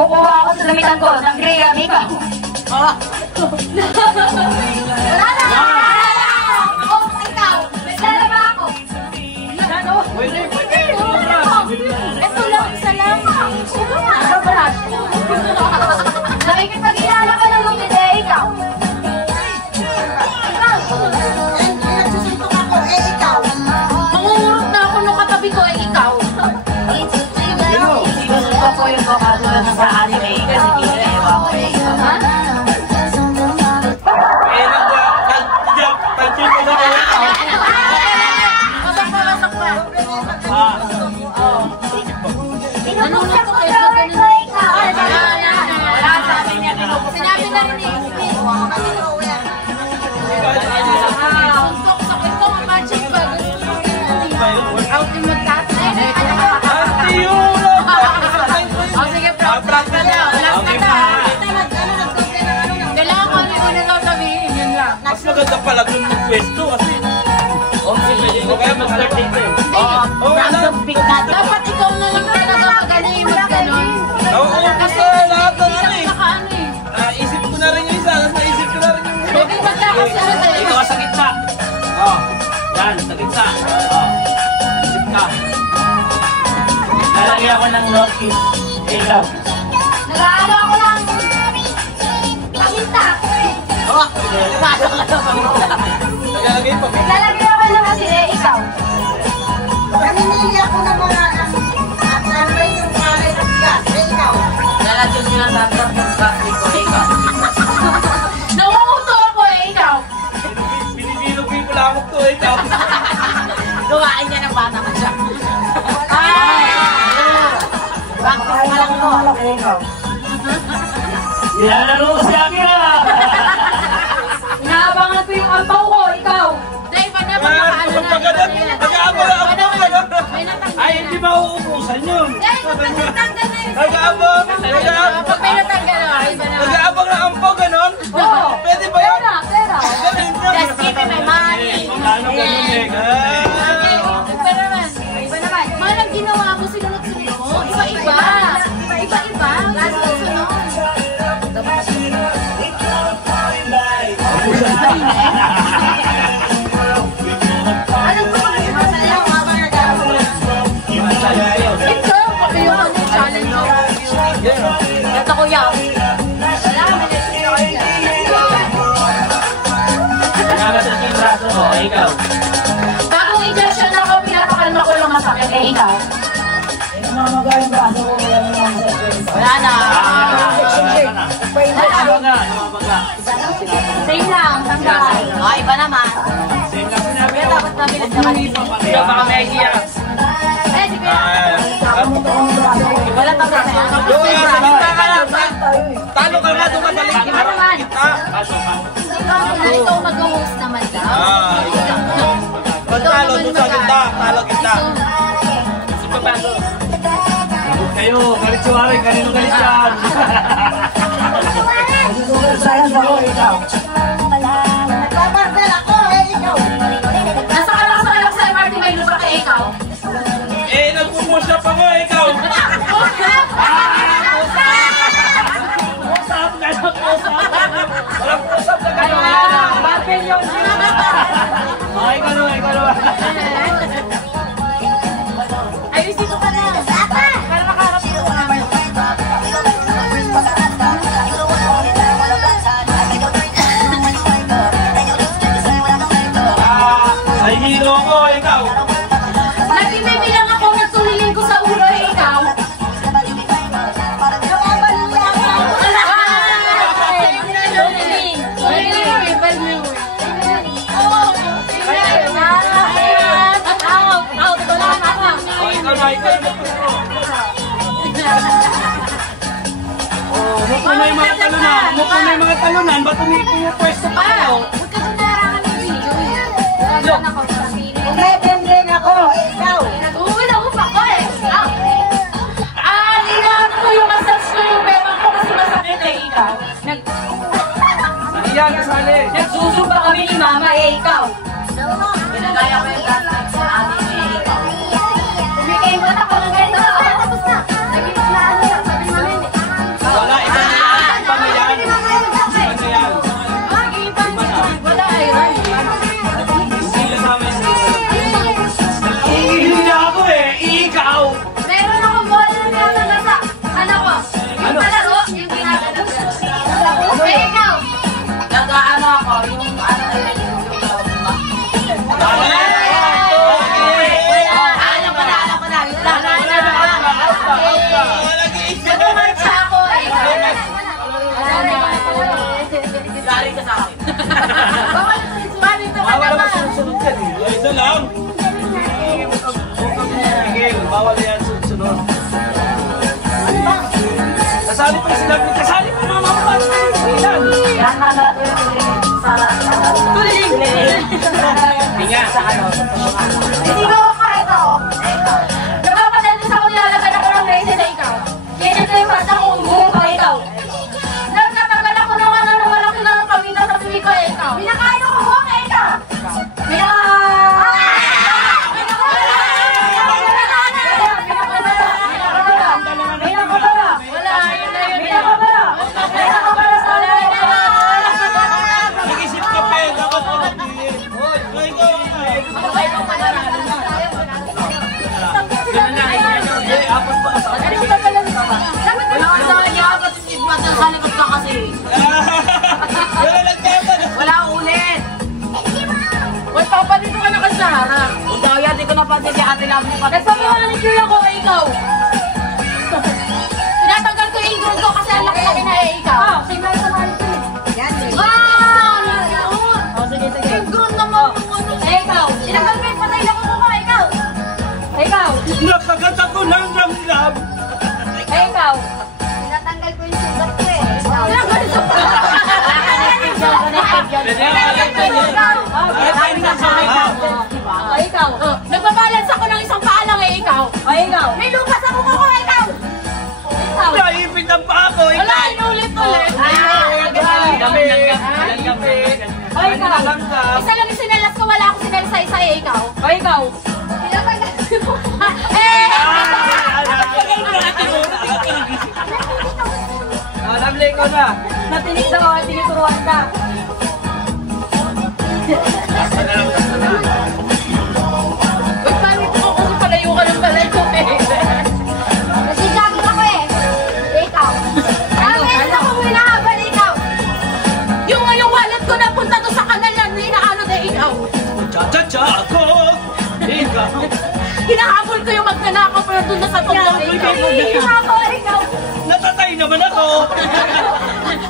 Kukuha ako sa damitan ko ng gray ang ikaw. Oh. Wala na! Oh, ikaw! May dala ba ako? Ano? Pwede. Ito lang, isa lang. Ano ba lahat? Nakikipag-ilala ka lang ng hindi, ikaw. Nagsusuntok ako, ikaw. Mangungurot na ako nung katabi ko, ikaw. Sinusuntok ko yung katulad sa anime kasi kinaewa ko, ikaw. Ha? Mas maganda pala kung mag-pwesto kasi kaya mag-start dito eh. Dapat ikaw na lang talaga magaling mag-ganon. Kasi lahat ng ano eh. Naisip ko na rin yung isa, tapos naisip ko na rin yung isa. Bakit ba nakasunod eh? Ikaw sa gitna. Yan, sa gitna. Isip ka. Lalagyan ako ng northeast. Ikaw. Nag-aano ako ng paminta. Nagalagay pa. Lalagyan ako ng asile, ikaw. Namimili ako ng mga at ano yung palay ng gas, ikaw. Lalagyan nyo ng dapat ng plastic ko. Ikaw. Nangunguto ako ikaw. Binibilog-bilog ko lang ako to, ikaw. Gawain niya ng bata ka siya. Bakit ka lang mo? Ilalaro ko si Akira. Inaabangan ko yung alpaw ko, ikaw. Dahil pa na makaano na. Ay, hindi ba uubusan yun? Dahil pa natanggal na yun. Nag-aabang. Pag may natanggal na, iba na. Nag-aabang na ampaw, ganon? Oo. Pwede ba yun? Pera. Just give me my money. Ano ganun eh? Iba naman. Iba naman. Malang ginawa mo, sinunod-sunod mo. Iba-iba. Iba-iba. Last na sunod. Anong gumawa sa iyo? Ito, kape yung ano, challenge mo. Ito ko yan. Nagatas yung braso mo. Ikaw. Bagong injection ako, pinapakalma ko lang masakit, ikaw. Wala na. Same lang, tanggal. Oh, iba naman. Kaya dapat mabilis naman dito. Ikaw baka may idea. Eh, di ba? Wala tapos na yan. Talo ka nga, dumabalik ka naman. kita. Ikaw mag-host naman daw. Talo doon sa gitna, talo kita. Kayo, galit si Warren. Kanino galit yan? Nagpapardal ako, ikaw. Nasa ka lang sa MRT, may lupa ka, ikaw. Eh, nagpupush-up ako, ikaw. Walang push-up na gano'n. Barbell yun. Ikaw naman. Ay, dito ka na. Para makaharap dito ka naman. Ay, hilo ko, ikaw. Nagbibilang ako, nagsulilin ko sa ulo, ikaw. Mukhang may mga talunan. Mukhang may mga talunan. Ba't pumupwesto pa ako? Huwag ka tunarangan ng video. Nagano ako sa video. Umependeng ako, ikaw. Uwin ako pa ko eh. Hinahanap ko yung massage ko yung bebang ko kasi masakit eh, ikaw. Iyan, kasali. Nagsusumba kami ni Mama eh, ikaw. Pinagaya ko yung gas sa amin eh. Kumikain ko na ako ng ganito. Tapos na. Naging na ano lang. Sabi namin. Tapos sila kasali ko mga mamamahal na ilan. Tinga. Sino ka ito? Napapadali sa kung nilalagyan ako ng resin na ikaw. Ganyan ko yung basta kong umuhong ka ikaw. Nagtatagal ako ng ano na walang kailangan pamita sa tuwi ko ikaw. Pinakain ako mo ka ikaw. Nag-isip ka pa eh. Dapat ko nabili. Hoy, ikaw. Apat pa. Wala nagtapan. Wala ulit. Wala papadito ka na kasi sa harap. Daya, di ko napansin si Ate Lovely pati. Nagpapamanicure ako ikaw. Tinatanggal ko yung ingrown ko kasi ang laki-laki na ikaw. Tingnan sa manicure. Sige. Ingrown naman kung ano. Ikaw. Tinanggal ko yung patay na kuko ikaw. Ikaw. Nakagat ako ng ramdam. Ikaw. Tinatanggal ko yung sugat ko eh. Tinanggal yung sugat ko. Ikaw. Nagbabalance ako ng isang paa lang eh, ikaw. Ikaw. May lupas ako kuko ikaw. Ikaw. Naipit ang pa ako. Wala, inulit-ulit. Isa lang yung sinalas ko, wala akong sinalas sa isa eh, ikaw. Ikaw. Tinatanggal ko. Eh! Lovely ko na. Natinig daw, tinituruan ka. Uy, paano ito ako kung palayo ka ng palayo eh? Kasi jogging ako eh. Ikaw. Meron akong hinahabal ikaw. Yung wallet ko napunta to sa kanalan, hinaano na ikaw. Cha-cha-cha ako. Ikaw. Hinahabol ko yung magnanakaw pero doon na sa tungkol ikaw. Hinahabol ikaw. Natatay naman ako.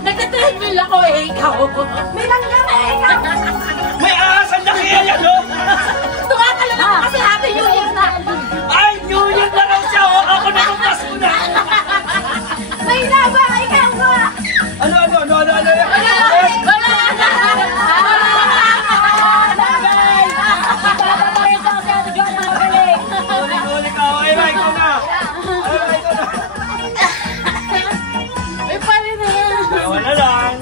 Nagtatreadmill ako eh, ikaw. May langgam eh, ikaw. May aasan na kaya yan, no? Tumatalo na kasi happy new year na. Ay, New Year na raw siya. Ako na nung Pasko na. May laba, ikaw ba? Ano? Huli ka. Ay, ikaw na. May pali na yan. Wala lang.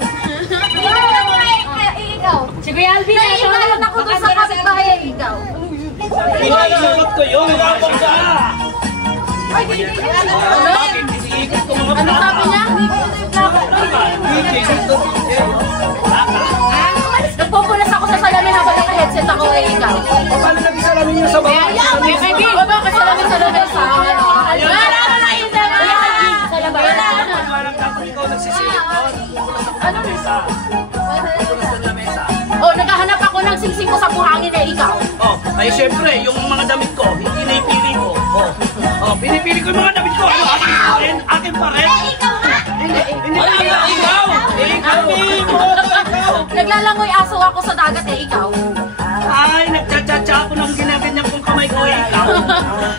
Ikaw. Si Kuya Alvin, Naiingalan ako doon sa kapitbahay, ikaw. Ilalabot ko yung rapong ka. Ay, hindi. Bakit? Iniikot ko mga Ano sabi niya? Nagpupulas ako sa salamin habang naka-headset ako eh, ikaw. Paano nag-isalamin niyo sa bahay? Baba ka salamin sa ano? Wala na na isa na! Parang tapos ikaw nagsisilip doon. Ano? Punas ng lamesa. Oh, naghahanap ako ng singsing ko sa buhangin eh, ikaw. Oh, ay syempre, yung mga damit ko, hindi na ipili ko. Oh, pinipili ko yung mga damit ko. Ano, akin pa rin? Akin pa rin? Ikaw nga! Hindi pa ikaw! Ikaw! Naglalangoy aso ako sa dagat eh, ikaw. Ay, nagtsatsa ako ng ginaganyan kong kamay ko, ikaw.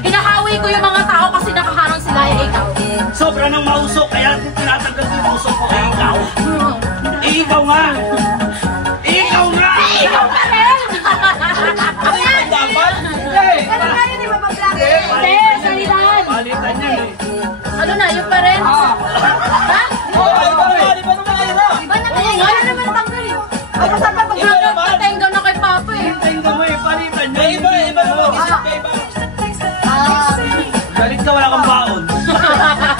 Hinahawi ko yung mga tao kasi nakaharang sila eh, ikaw. Sobra ng mausok, kaya tinatanggal ko yung mausok ko, ikaw. Ikaw nga! Ikaw nga! Ikaw pa rin! Ano yung dapat? Ano nga yun, di ba mag-vlog? Hindi, salitan. Palitan yan eh. Ano na, yun pa rin? Ha? Di ba naman kayo na? Iba na tayo, ano naman tanggal eh. Ako sa pa Iba naman. pag-tenga na kay Papa eh. Tingnan mo eh, palitan niya. Iba naman. Isip ka iba. Galit ka, wala kang baon.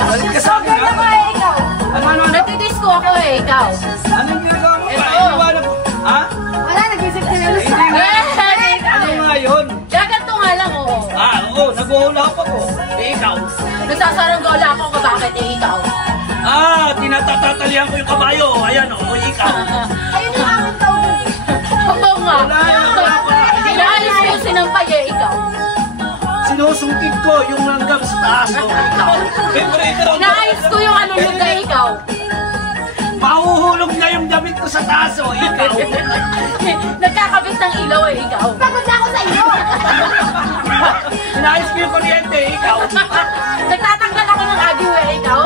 Galit ka sa akin, Ano ha? eh, ikaw? Ano? Nagtidisco ako eh, ikaw. Anong ginagawa mo? Ito. Iniwanag mo. Ha? Wala, nag-isip ka na Hindi nga. Eh, Ano nga yun? gaganto nga lang, oo. Oo, nag-uhula pa ko. Ikaw. Nagsasaranggola ako kung bakit eh, ikaw. Tinatatatalihan ko yung kabayo. Ayan o, ikaw. Ayun yung aking taon. Oo nga. Inaayos ko yung sinampay eh, ikaw. Sinusungkit ko yung langgam sa taas o, ikaw. Inaayos ko yung ano yung kay ikaw. Mahuhulog na yung damit ko sa taas o, ikaw. Nagkakabit ng ilaw eh, ikaw. Pagod na ako sa iyo. Inayos ko yung kuryente, ikaw. Nagtatanggal ako ng agyo eh, ikaw.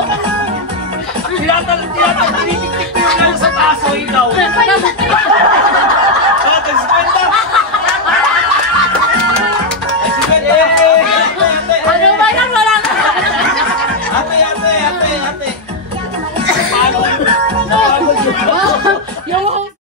Tinitik-tik ko yung lang sa taso, ikaw. Ano ba yan? Walang... Ate. Yung